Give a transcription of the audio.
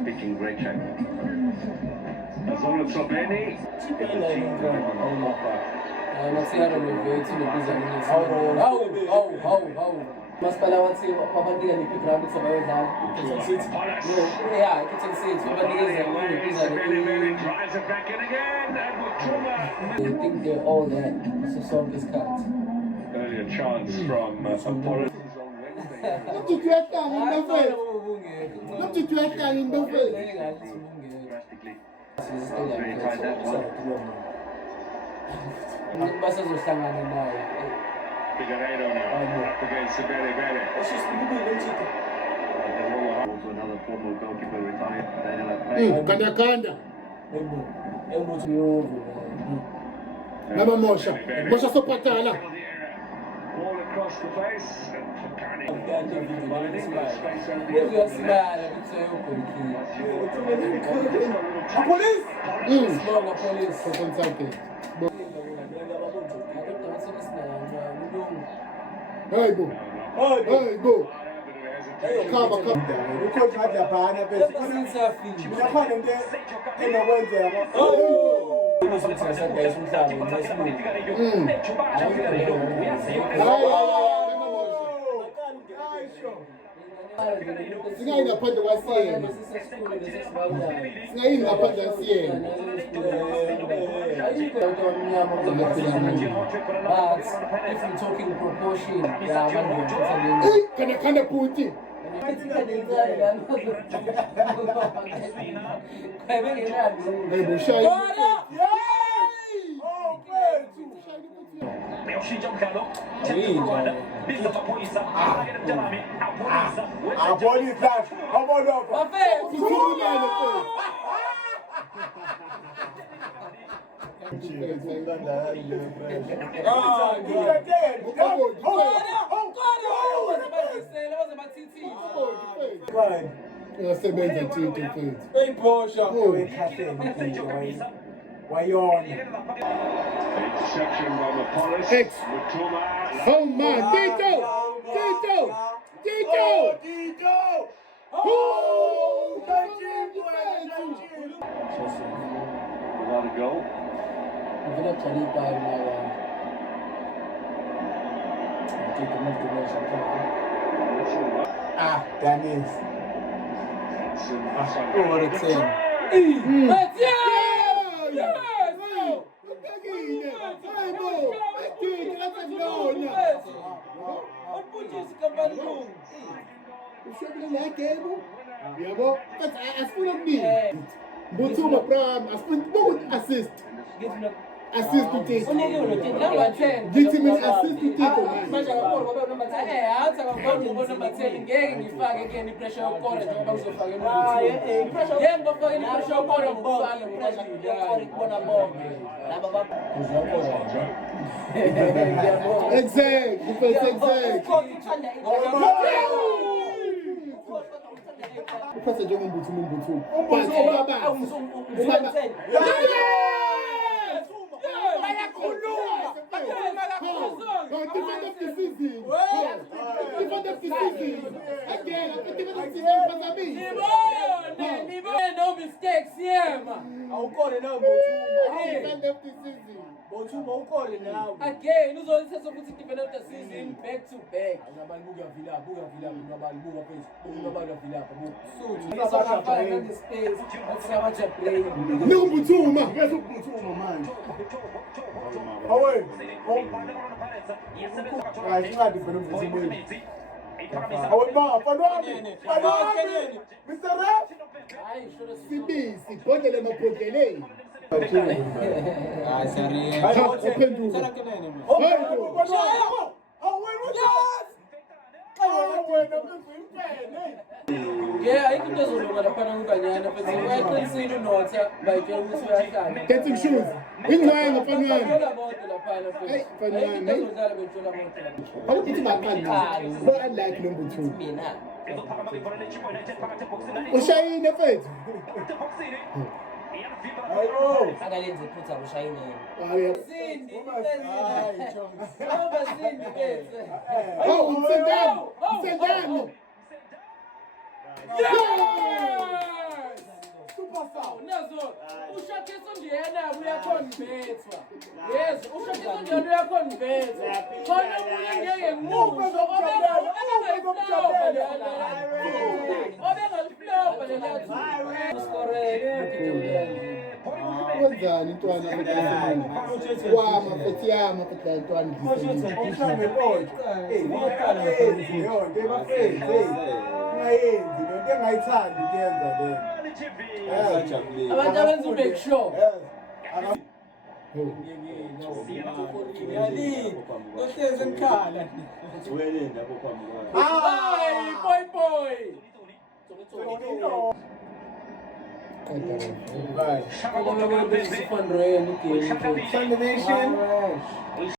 speaking great Czech. Azola Sloveni. Masipala wathi babanika ne-background ukuthi bayodlala. Yeah, Kitchen City babanikeza Drives it back in again. They think they're all that. So song is cut. Earlier chance from Apollo. Basazohlangana naye. Figueiredo now up against Sebele Bele. Also another former goalkeeper retired, Daniel Kanda. Mama Mosha Sopatala. All across the face. Hey, go. Cover. Singayingaphandle kwasiyena. Singayingaphandle kwasiyena. But if you're talking proportion, yeah, Kana puti. Sebenza Tito Fate. Hey Porsche. Interception by Mapolis. X. Oh man, Tito! Without a goal. Dennis. What a team. Assist to take. Number 10. Get him an assist to take. Number 10. Ngeke ngifake ke ni pressure yokora njengoba ngizofaka emhlabeni. Yebo ngifake ni pressure yokora ngokufana pressure yokora kubona bonke. Laba Exact. Uphathe njengombuthu umbuthu. Defend of the season. Again, no mistakes, yeah, man. I'll call it now. defend of the season. But you won't call it now. Again, who's always supposed to defend of the season back to back. No Butuma. Sibondele mapondele. Yeah, I can just look at a panel, but I can see the notes by Joe. Getting shoes. In line upon one. How did you but I like number 2. Ushai in the face. Oh, convertwa. Yes, usho kunjalo uyaconvertwa. Khona umunye ngeke ngimusho Wenzani intwana wama fethi yama fethi la intwana Umhlambe bonke. Ungayenzi yonke bafethu. Ungayenzi lento engayithandi kuyenza le. abantu abenza make sure. Ohlezi emkhala. Hayi boy boy. Right. Kung ano ba yung 600 yan, okay. Sunday Nation.